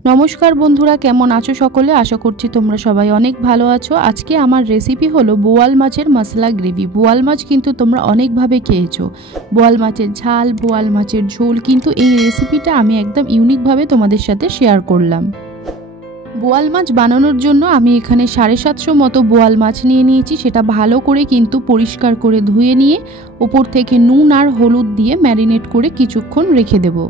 नमस्कार बंधुरा केमन आछो सकले आशा करछि तोमरा सबाई अनेक भालो आछो। आजके आमार रेसिपि हलो बोयाल माछेर मसला ग्रेवि। बोयाल माछ किन्तु तोमरा अनेक भावे खेयेछो, बोयाल माछेर झाल, बोयाल माछेर झोल, किन्तु एई रेसिपिटा आमी एकदम इउनिक भावे तोमादेर साथे शेयार करलाम। बोयाल माछ बानानोर जोन्नो आमी एखाने 750 मतो बोयाल माछ निये नियेछि। सेटा भालो करे किन्तु परिष्कार करे धुए निये ओपर थेके नुन आर हलुद दिये मैरिनेट करे किछुक्षण रेखे देब।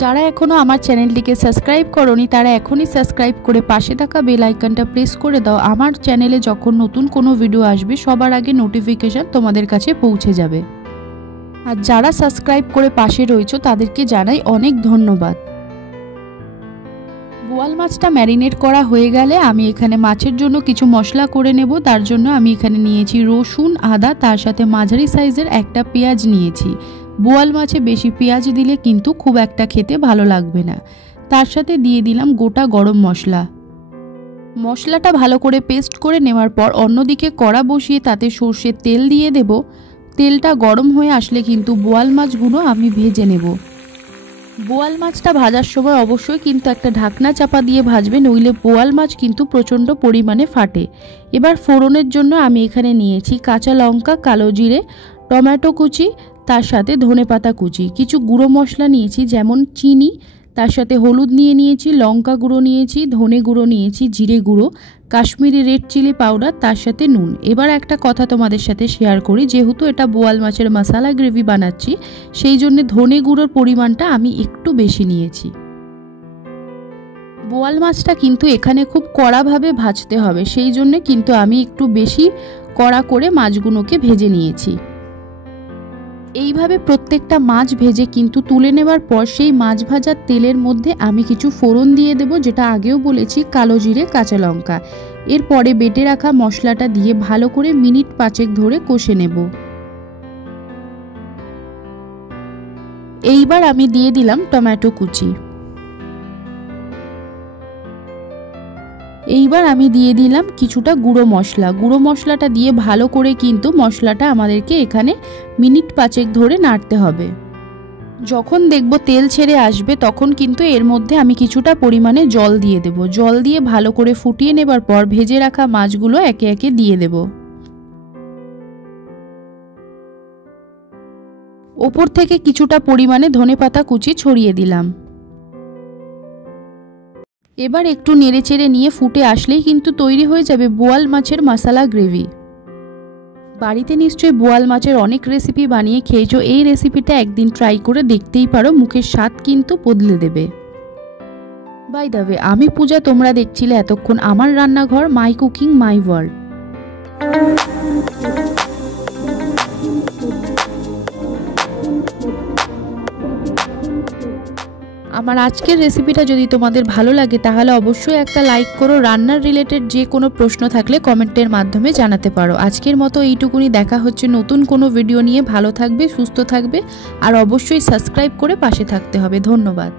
যারা এখনো আমার চ্যানেলটিকে সাবস্ক্রাইব করোনি তারা এখনই সাবস্ক্রাইব করে পাশে থাকা বেল আইকনটা প্রেস করে দাও। আমার চ্যানেলে যখন নতুন কোনো ভিডিও আসবে সবার আগে নোটিফিকেশন তোমাদের কাছে পৌঁছে যাবে। আর যারা সাবস্ক্রাইব করে পাশে রয়েছো তাদেরকে জানাই অনেক ধন্যবাদ। বোয়াল মাছটা ম্যারিনেট করা হয়ে গেলে আমি এখানে মাছের জন্য কিছু মশলা করে নেব। তার জন্য আমি এখানে নিয়েছি রসুন, আদা, তার সাথে মাঝারি সাইজের একটা পেঁয়াজ নিয়েছি। बोयाल माछे बेशी पेঁয়াজ दिले किन्तु खूब एकटा खेते भालो लागबे ना। तार साथे दिए दिलाम गोटा गरम मशला। मशलाटा भालो करे पेस्ट करे नेওয়ার पर अन्यदिके कड़ा बसिए ताते सर्षेर तेल दिए देब। तेलटा गरम हये आसले किन्तु बोयाल माछगुलो आमी भेजे नेब। बोयाल माछटा भाजार समय अवश्यई किन्तु एकटा ढाकना चापा दिए भाजबे, नइले बोयाल माछ किन्तु प्रचंड परिमाणे फाटे। एबार फोड़नेर जोन्नो आमी एखाने नियेछि काँचा लंका, कालो जिरे, टमेटो कुचि, तार साथे धने पाता कुचि, किछु गुड़ो मशला नियेछि जेमन चीनी, तार साथे हलुद निये नियेछि, लंका गुड़ो नियेछि, धने गुड़ो नियेछि, जिरे गुड़ो, काश्मीरी रेड चिली पाउडार, तार साथे नुन। एबार एकटा कथा तोमादेर साथे शेयार करी, जेहेतु एटा बोयाल माछेर मसाला ग्रेवि बानाच्छि सेई जोन्नो धने गुड़ोर परिमाणटा आमी एकटु बेशी नियेछि। बोयाल माछटा किन्तु एखाने खूब कड़ा भावे भाजते हबे, सेई जोन्नो किन्तु आमी एकटु बेशी कड़ा करे माछगुलोके भेजे नियेछि। এইভাবে প্রত্যেকটা মাছ ভেজে কিন্তু তুলে নেওয়ার পর সেই মাছ ভাজার তেলের মধ্যে আমি কিছু ফোড়ন দিয়ে দেব, যেটা আগেও বলেছি কালো জিরে, কাঁচা লঙ্কা। এরপরে বেটে রাখা মশলাটা দিয়ে ভালো করে মিনিট 5 ধরে কষে নেব। এইবার আমি দিয়ে দিলাম টমেটো কুচি। এইবার আমি দিয়ে দিলাম কিছুটা গুঁড়ো মশলা। গুঁড়ো মশলাটা দিয়ে ভালো করে কিন্তু মশলাটা আমাদেরকে এখানে মিনিট 5 ধরে নাড়তে হবে। যখন দেখব তেল ছেড়ে আসবে তখন কিন্তু এর মধ্যে আমি কিছুটা পরিমাণে জল দিয়ে দেব। জল দিয়ে ভালো করে ফুটিয়ে নেবার পর ভেজে রাখা মাছগুলো একে একে দিয়ে দেব। ওপর থেকে কিছুটা পরিমাণে ধনেপাতা কুচি ছড়িয়ে দিলাম। এবার একটু নেড়েচেড়ে নিয়ে ফুটে আসলেই কিন্তু তৈরি হয়ে যাবে বোয়াল মাছের মশলা গ্রেভি। বাড়িতে নিশ্চয়ই বোয়াল মাছের অনেক রেসিপি বানিয়ে খেয়েছো, এই রেসিপিটা একদিন ট্রাই করে দেখতেই পারো, মুখের স্বাদ কিন্তু বদলে দেবে। বাই দ্য ওয়ে, আমি পূজা, তোমরা দেখছিলে এতক্ষণ আমার রান্নাঘর, মাই কুকিং মাই ওয়ার্ল্ড। আমার আজকের রেসিপিটা যদি তোমাদের ভালো লাগে তাহলে অবশ্যই একটা লাইক করো। রান্নার রিলেটেড যে কোনো প্রশ্ন থাকলে কমেন্টের মাধ্যমে জানাতে পারো। আজকের মতো এইটুকুনি, দেখা হচ্ছে নতুন কোনো ভিডিও নিয়ে। ভালো থাকবে, সুস্থ থাকবে আর অবশ্যই সাবস্ক্রাইব করে পাশে থাকতে হবে। ধন্যবাদ।